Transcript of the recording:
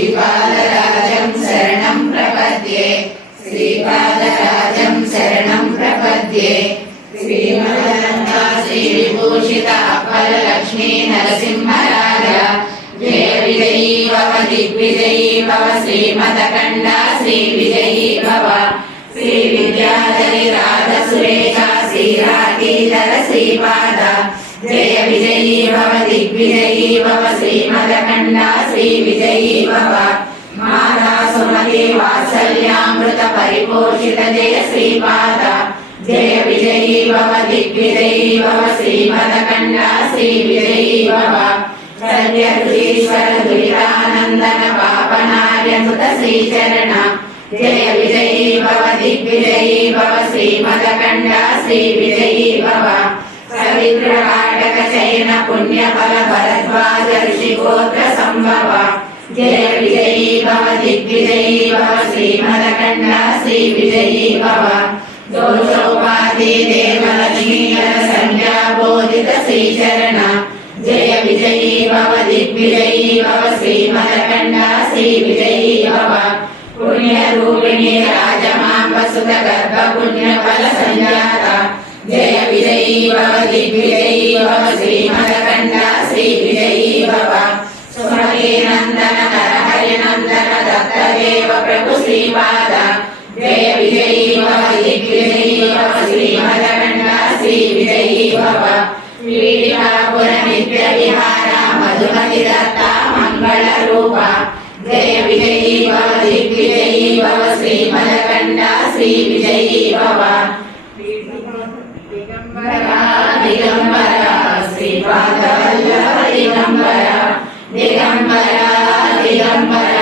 श्रीपादराजं शरणं प्रपद्ये श्रीपादराजं शरणं प्रपद्ये श्रीमदनन्दा श्रीविभूषिता फललक्ष्मी नरसिंहराज जय विजयी भव दिग्विजयी भव श्रीमदकण्डा श्रीविजयी भव श्रीविद्याधरी राजसुरेशा श्रीरागीधर श्रीपाद जय विजयी भव दिग्विजयी भव श्रीमदकण्डा श्रीविजयी भव माता सुमति वात्सल्यामृत परिपोषित जय श्रीपाद जय विजयी भव दिग्विजयी भव श्रीमदकण्डा श्रीविजयी भव सत्यधुरीश्वर दुरितानन्दन पापनार्यनुत श्रीचरण जय विजयी भव दिग्विजयी भव श्रीमदकण्डा श्रीविजयी भव सविद्रकाटक चयन पुण्यफल भरद्वाज ऋषिगोत्र संभव जय विजयी भव दिग्विजयी भव श्रीमदकण्डा श्रीविजयी भव दोषोपाधि देवलक्ष्मी संज्ञा बोधित श्रीचरण जय विजयी भव दिग्विजयी भव श्रीमदकण्डा श्रीविजयी भव पुण्यरूपिणी राजमाम्ब सुत गर्भ पुण्यफल संजाता जय विजयी भव दिग्विजयी भव श्रीमदकण्डा श्रीविजयी भव सुमति नन्दन नरहरि नन्दन दत्तदेव प्रभु श्रीपाद जय विजयी भव दिग्विजयी भव श्रीमदकण्डा श्रीविजयी भव पीठिकापुर नित्य विहार मधुमति दत्ता मंगल रूप जय विजयी भव दिग्विजयी भव श्रीमदकण्डा श्रीविजयी भव दिगंबरा श्रीपाद वल्लभ दिगंबरा